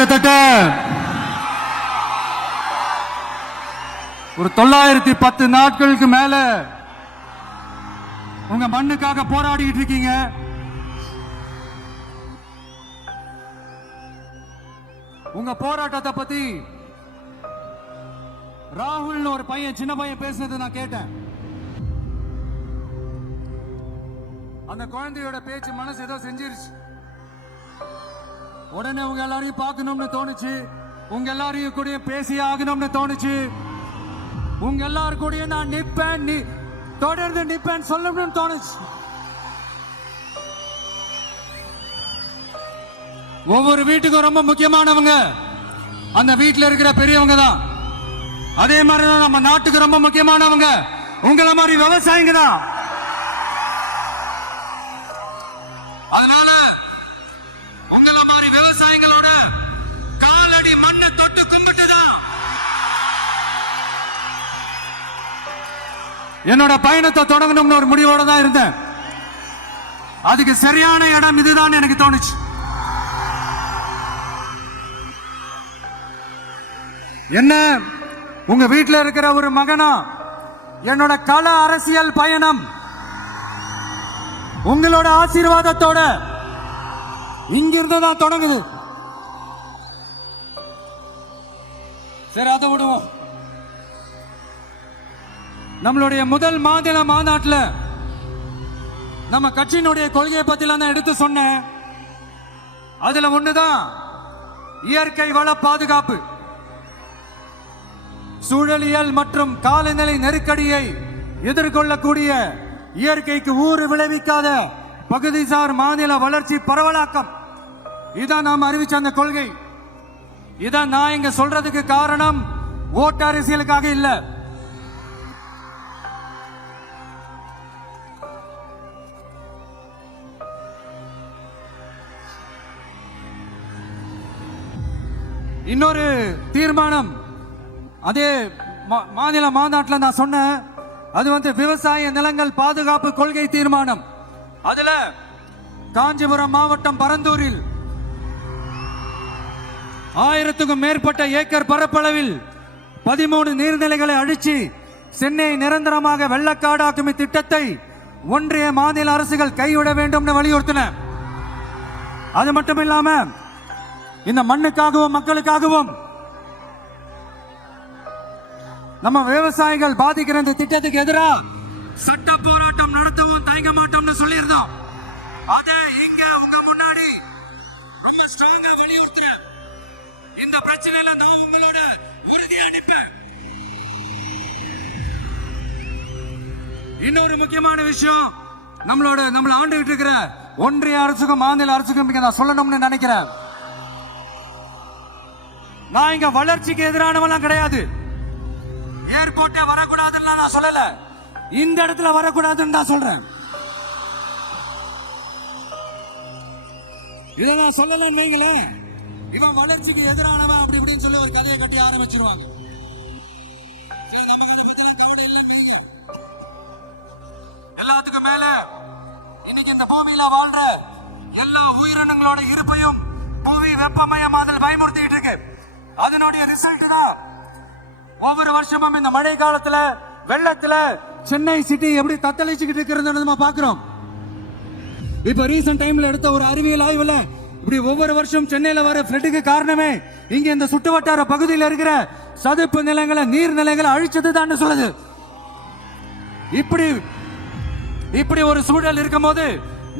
கிட்டத்தட்ட ஒரு தொள்ளாயிரத்தி பத்து நாட்களுக்கு மேல உங்க மண்ணுக்காக போராடிட்டு இருக்கீங்க உங்க போராட்டத்தை பத்தி ராகுல் ஒரு பையன் சின்ன பையன் பேசுனது நான் கேட்டேன் அந்த குழந்தையோட பேச்சு மனசு ஏதோ செஞ்சிருச்சு உடனே உங்க எல்லாரையும் பார்க்கணும்னு தோணுச்சு உங்க எல்லாரையும் கூட பேசி ஆகணும்னு தோணுச்சு உங்க எல்லாரும் கூட நான் நிப்பேன் நீ தொடர்ந்து நிப்பேன் சொல்லணும்னு தோணுச்சு ஒவ்வொரு வீட்டுக்கும் ரொம்ப முக்கியமானவங்க அந்த வீட்டில் இருக்கிற பெரியவங்க தான் அதே மாதிரி தான் நம்ம நாட்டுக்கு ரொம்ப முக்கியமானவங்க உங்களை மாதிரி விவசாயிங்க தான் என்னோட பயணத்தை தொடங்கணும்னு ஒரு முடிவோட தான் இருந்தேன் அதுக்கு சரியான இடம் இதுதான் எனக்கு தோணுச்சு என்ன உங்க வீட்டில் இருக்கிற ஒரு மகனா என்னோட கல அரசியல் பயணம் உங்களோட ஆசீர்வாதத்தோட இங்கிருந்து தான் தொடங்குது சரி அதை விடுவோம் நம்மளுடைய முதல் மாநில மாநாட்டில் நம்ம கட்சியினுடைய கொள்கையை பத்திலாம் எடுத்து சொன்னேன் அதுல ஒண்ணுதான் இயற்கை வள பாதுகாப்பு சூழலியல் மற்றும் காலநிலை நெருக்கடியை எதிர்கொள்ளக்கூடிய இயற்கைக்கு ஊறு விளைவிக்காத பகுதிசார் மாநில வளர்ச்சி பரவலாக்கம் இதான் நாம் அறிவிச்ச அந்த கொள்கை இதான் நான் இங்க சொல்றதுக்கு காரணம் ஓட்டு அரசியலுக்காக இல்லை இன்னொரு தீர்மானம் அதே மாநில மாநாட்டில் நான் சொன்னேன் அது வந்து விவசாய நிலங்கள் பாதுகாப்பு கொள்கை தீர்மானம் அதுல காஞ்சிபுரம் மாவட்டம் பரந்தூரில் ஆயிரத்துக்கும் மேற்பட்ட ஏக்கர் பரப்பளவில் பதிமூணு நீர்நிலைகளை அழிச்சு சென்னை நிரந்தரமாக வெள்ளக்காடாக்கும் திட்டத்தை ஒன்றிய மாநில அரசுகள் கைவிட வேண்டும் வலியுறுத்தின அது மட்டும் இல்லாமல் இந்த மண்ணுக்காகவும் மக்களுக்காகவும் நம்ம விவசாயிகள் பாதிக்கிற இந்த திட்டத்துக்கு எதிராக சட்ட போராட்டம் நடத்தவும் தயங்க மாட்டோம்னு சொல்லியிருந்தோம் அதை இங்க உங்க முன்னாடி ரொம்ப ஸ்ட்ராங்கா வலியுறுத்துறேன் இந்த பிரச்சனையில நான் உங்களோட உறுதியா நிற்பேன் இன்னொரு முக்கியமான விஷயம் நம்மளோட நம்மள ஆண்டுகிட்டு இருக்கிற ஒன்றிய அரசுக்கும் மாநில அரசுக்கும் நான் சொல்லணும்னு நினைக்கிறேன் நான் இங்க வளர்ச்சிக்கு எதிரானவெல்லாம் கிடையாது ஏர்போர்ட்டே வரக்கூடாதுன்னு நான் சொல்லல இந்த இடத்துல வரக்கூடாதுன்னு தான் சொல்றேன் இதை நான் சொல்லலன்னு வைங்களேன் இவன் வளர்ச்சிக்கு எதிரானவன் அப்படி இப்படின்னு சொல்லி ஒரு கதையை கட்டி ஆரம்பிச்சிருவாங்க எல்லாத்துக்கும் மேல இன்னைக்கு இந்த பூமியில வாழ்ற எல்லா உயிரினங்களோட இருப்பையும் பூமி வெப்பமயமாதல் பயமுறுத்திட்டு இருக்கு அதனுடைய ரிசல்ட் தான் ஒவ்வொரு வருஷமும் இந்த மழை காலத்துல வெள்ளத்துல சென்னை சிட்டி எப்படி தத்தளிச்சுக்கிட்டு இருக்கிறது நம்ம பாக்குறோம் இப்ப ரீசெண்ட் டைம்ல எடுத்த ஒரு அறிவியல் ஆய்வுல இப்படி ஒவ்வொரு வருஷம் சென்னையில வர ஃபிளட்டுக்கு காரணமே இங்க இந்த சுட்டு வட்டார பகுதியில் இருக்கிற சதுப்பு நிலங்களை நீர் நிலைகளை அழிச்சது தான் சொல்லுது இப்படி இப்படி ஒரு சூழல் இருக்கும் போது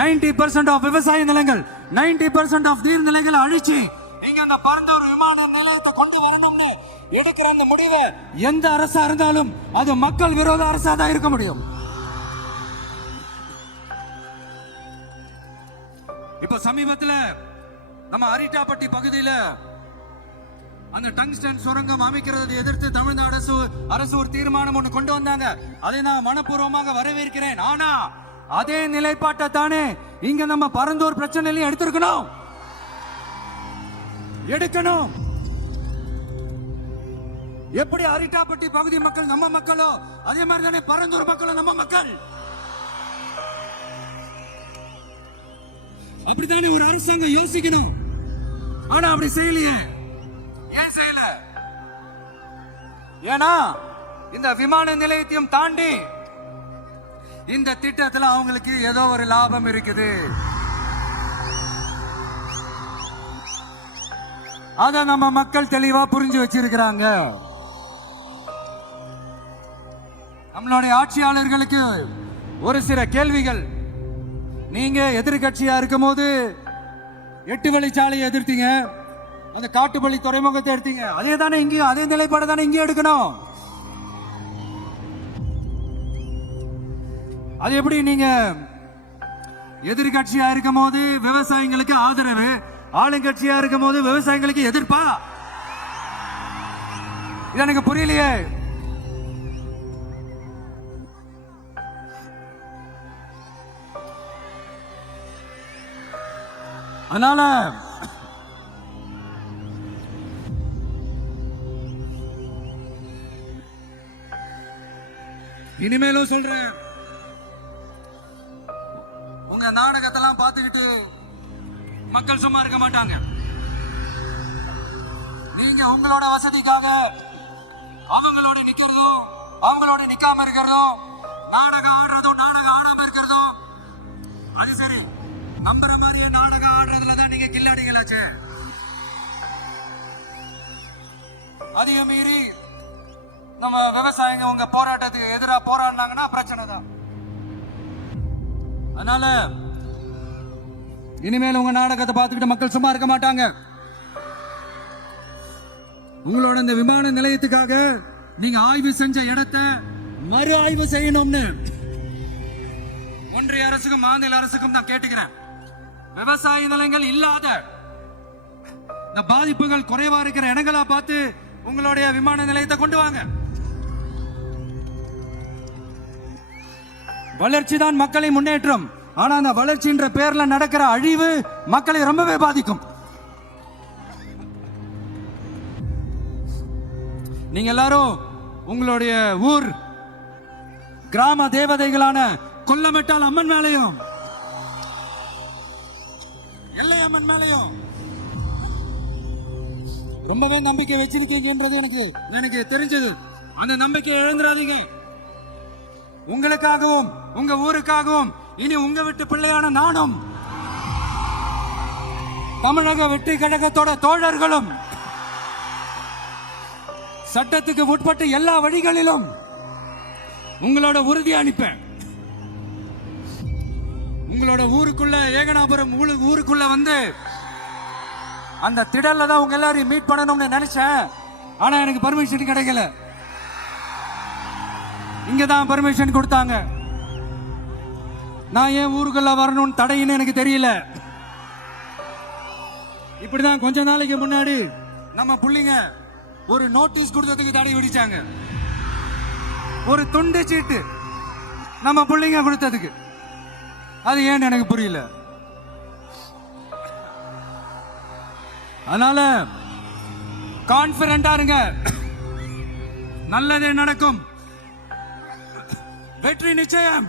நைன்டி பர்சன்ட் ஆஃப் விவசாய நிலங்கள் நைன்டி பர்சன்ட் ஆஃப் நீர் நிலைகளை அழிச்சு அங்க பறந்த ஒரு விமான நிலையத்தை கொண்டு வரணும்னு எடுக்கிற அந்த முடிவை எந்த அரசா இருந்தாலும் அது மக்கள் விரோத அரசா தான் இருக்க முடியும் இப்ப சமீபத்துல நம்ம அரிட்டாப்பட்டி பகுதியில அந்த டங்ஸ்டன் சுரங்கம் அமைக்கிறதை எதிர்த்து தமிழ்நாடு அரசு அரசு ஒரு தீர்மானம் ஒன்று கொண்டு வந்தாங்க அதை நான் மனப்பூர்வமாக வரவேற்கிறேன் ஆனா அதே நிலைப்பாட்டை தானே இங்க நம்ம பரந்தூர் பிரச்சனையிலையும் எடுத்திருக்கணும் எடுக்கணும் எப்படி அரிட்டாப்பட்டி பகுதி மக்கள் நம்ம மக்களோ அதே மாதிரி தானே பரந்தூர் மக்களும் நம்ம மக்கள் அப்படித்தானே ஒரு அரசாங்கம் யோசிக்கணும் ஆனா அப்படி செய்யலையே ஏன் செய்யல ஏன்னா இந்த விமான நிலையத்தையும் தாண்டி இந்த திட்டத்துல அவங்களுக்கு ஏதோ ஒரு லாபம் இருக்குது அதை நம்ம மக்கள் தெளிவா புரிஞ்சு வச்சிருக்கிறாங்க நம்மளுடைய ஆட்சியாளர்களுக்கு ஒரு சில கேள்விகள் நீங்க எதிர்கட்சியா இருக்கும் போது எட்டு வழிச்சாலையை எதிர்த்தீங்க அந்த காட்டுப்பள்ளி துறைமுகத்தை எடுத்தீங்க அதே தானே இங்கேயும் அதே நிலைப்பாடு தானே இங்கேயும் எடுக்கணும் அது எப்படி நீங்க எதிர்கட்சியா இருக்கும் போது விவசாயிகளுக்கு ஆதரவு ஆளுங்கட்சியா இருக்கும் போது விவசாயிகளுக்கு எதிர்ப்பா இது எனக்கு புரியலையே அதனால இனிமேலும் சொல்றேன் உங்க நாடகத்தெல்லாம் பார்த்துக்கிட்டு மக்கள் சும்மா இருக்க மாட்டாங்க நீங்க உங்களோட வசதிக்காக அவங்களோட நிக்கிறதோ அவங்களோட நிக்காம இருக்கிறதோ நாடகம் ஆடுறதும் நாடகம் ஆடாம இருக்கிறதும் அது சரி நம்புற மாதிரியே நாடகம் ஆடுறதுல தான் நீங்க கில்லாடிகளாச்சே அதையும் மீறி நம்ம விவசாயிங்க உங்க போராட்டத்துக்கு எதிராக போராடினாங்கன்னா பிரச்சனை தான் அதனால இனிமேல் உங்க நாடகத்தை பார்த்துக்கிட்டு மக்கள் சும்மா இருக்க மாட்டாங்க உங்களோட இந்த விமான நிலையத்துக்காக நீங்க ஆய்வு செஞ்ச இடத்தை மறு ஆய்வு செய்யணும்னு ஒன்றிய அரசுக்கும் மாநில அரசுக்கும் நான் கேட்டுக்கிறேன் விவசாய நிலங்கள் இல்லாத இந்த பாதிப்புகள் குறைவா இருக்கிற இடங்களா பார்த்து உங்களுடைய விமான நிலையத்தை கொண்டு வாங்க வளர்ச்சி தான் மக்களை முன்னேற்றம் ஆனா அந்த வளர்ச்சின்ற பேர்ல நடக்கிற அழிவு மக்களை ரொம்பவே பாதிக்கும் நீங்க எல்லாரும் உங்களுடைய ஊர் கிராம தேவதைகளான கொல்லமெட்டால் அம்மன் மேலையும் எல்லை அம்மன் மேலையும் ரொம்பவே நம்பிக்கை வச்சிருக்கீங்கன்றது எனக்கு எனக்கு தெரிஞ்சது அந்த நம்பிக்கையை எழுந்துடாதீங்க உங்களுக்காகவும் உங்க ஊருக்காகவும் இனி உங்க வீட்டு பிள்ளையான நானும் தமிழக வெற்றி கழகத்தோட தோழர்களும் சட்டத்துக்கு உட்பட்டு எல்லா வழிகளிலும் உங்களோட உறுதி அனுப்பேன் உங்களோட ஊருக்குள்ள ஏகனாபுரம் ஊருக்குள்ள வந்து அந்த திடல்ல தான் உங்க எல்லாரையும் மீட் பண்ணணும்னு நினைச்சேன் ஆனா எனக்கு பர்மிஷன் கிடைக்கல இங்கதான் தான் பர்மிஷன் கொடுத்தாங்க நான் ஏன் ஊருக்குள்ள வரணும்னு தடையின்னு எனக்கு தெரியல இப்படிதான் கொஞ்ச நாளைக்கு முன்னாடி நம்ம பிள்ளைங்க ஒரு நோட்டீஸ் கொடுத்ததுக்கு தடை விடிச்சாங்க ஒரு துண்டு சீட்டு நம்ம பிள்ளைங்க கொடுத்ததுக்கு அது ஏன்னு எனக்கு புரியல அதனால கான்பிடண்டா இருங்க நல்லதே நடக்கும் வெற்றி நிச்சயம்